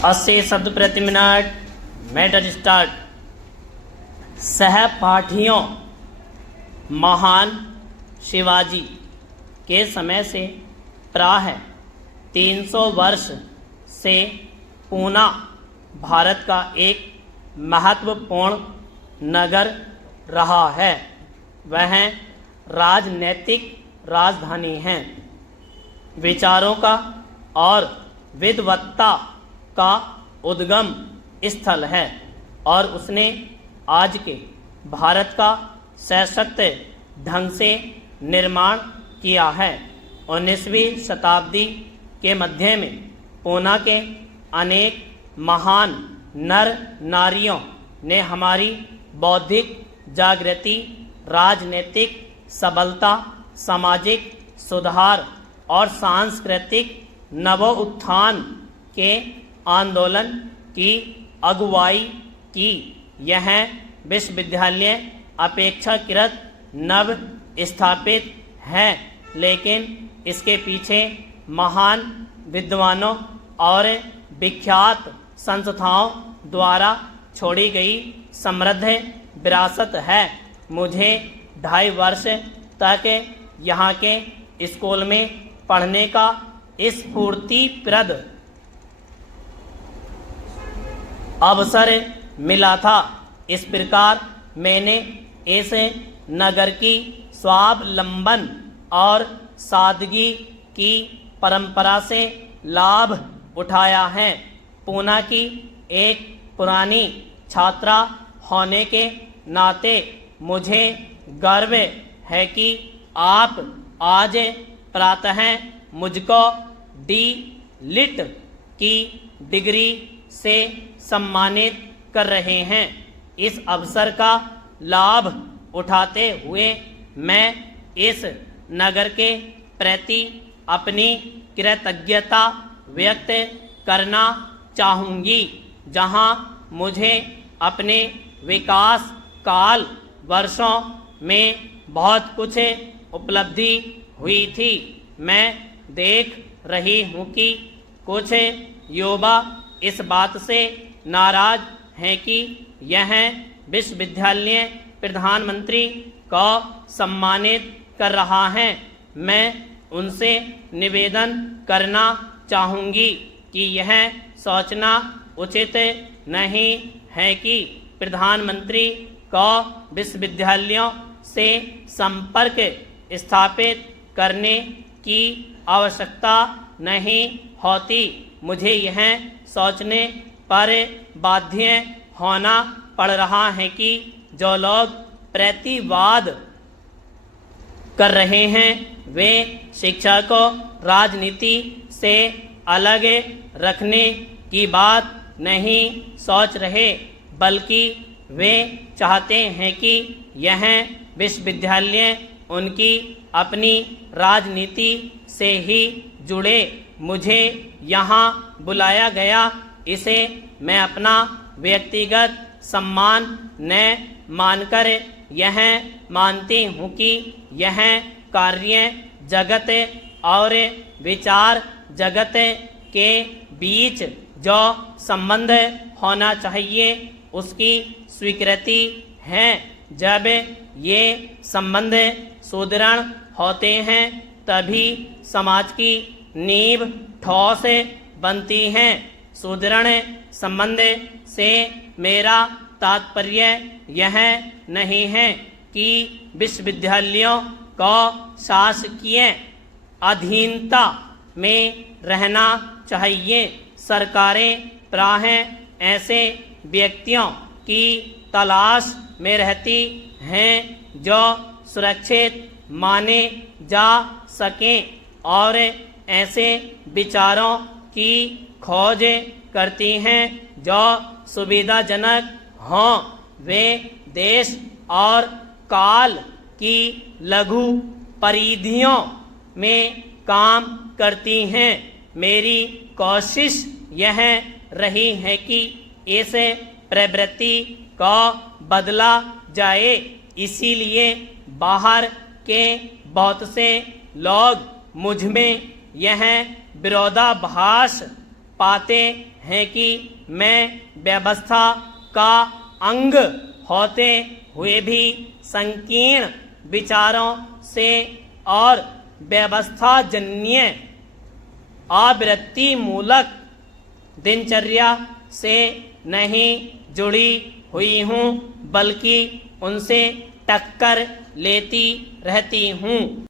80 शब्द प्रति minute. Matter start. सहपाठियों, महान शिवाजी के समय से प्राय 300 वर्ष से पूना भारत का एक महत्वपूर्ण नगर रहा है। वह राजनैतिक राजधानी है, विचारों का और विद्वत्ता का उद्गम स्थल है और उसने आज के भारत का सशक्त ढंग से निर्माण किया है। 19वीं शताब्दी के मध्य में पूना के अनेक महान नर नारियों ने हमारी बौद्धिक जागृति, राजनीतिक सबलता, सामाजिक सुधार और सांस्कृतिक नवोत्थान के आंदोलन की अगुवाई की। यह विश्वविद्यालय अपेक्षाकृत नव स्थापित है, लेकिन इसके पीछे महान विद्वानों और विख्यात संस्थाओं द्वारा छोड़ी गई समृद्ध विरासत है। मुझे 2.5 वर्ष तक यहाँ के स्कूल में पढ़ने का स्फूर्तिप्रद अवसर मिला था। इस प्रकार मैंने इस नगर की स्वावलंबन और सादगी की परंपरा से लाभ उठाया है। पूना की एक पुरानी छात्रा होने के नाते मुझे गर्व है कि आप आज प्रातः मुझको डी.लिट की डिग्री से सम्मानित कर रहे हैं। इस अवसर का लाभ उठाते हुए मैं इस नगर के प्रति अपनी कृतज्ञता व्यक्त करना चाहूँगी, जहाँ मुझे अपने विकास काल वर्षों में बहुत कुछ उपलब्धि हुई थी। मैं देख रही हूँ कि कुछ युवा इस बात से नाराज हैं कि यह विश्वविद्यालय प्रधानमंत्री को सम्मानित कर रहा है। मैं उनसे निवेदन करना चाहूँगी कि यह सोचना उचित नहीं है कि प्रधानमंत्री को विश्वविद्यालयों से संपर्क स्थापित करने की आवश्यकता नहीं होती। मुझे यह सोचने पर बाध्य होना पड़ रहा है कि जो लोग प्रतिवाद कर रहे हैं वे शिक्षा को राजनीति से अलग रखने की बात नहीं सोच रहे, बल्कि वे चाहते हैं कि यह विश्वविद्यालय उनकी अपनी राजनीति से ही जुड़े। मुझे यहाँ बुलाया गया, इसे मैं अपना व्यक्तिगत सम्मान न मानकर यह मानती हूँ कि यह कार्य जगत और विचार जगत के बीच जो संबंध होना चाहिए उसकी स्वीकृति है। जब ये संबंध सुदृढ़ होते हैं तभी समाज की नींव ठोस बनती है। सुदृढ़ संबंध से मेरा तात्पर्य यह नहीं है कि विश्वविद्यालयों को शासकीय अधीनता में रहना चाहिए। सरकारें प्रायः ऐसे व्यक्तियों की तलाश में रहती हैं जो सुरक्षित माने जा सकें और ऐसे विचारों की खोज करती हैं जो सुविधाजनक हों। वे देश और काल की लघु परिधियों में काम करती हैं। मेरी कोशिश यह रही है कि इस प्रवृत्ति को बदला जाए। इसीलिए बाहर के बहुत से लोग मुझ में यह विरोधाभास पाते हैं कि मैं व्यवस्था का अंग होते हुए भी संकीर्ण विचारों से और व्यवस्थाजन्य आवृत्ति मूलक दिनचर्या से नहीं जुड़ी हुई हूँ, बल्कि उनसे टक्कर लेती रहती हूँ।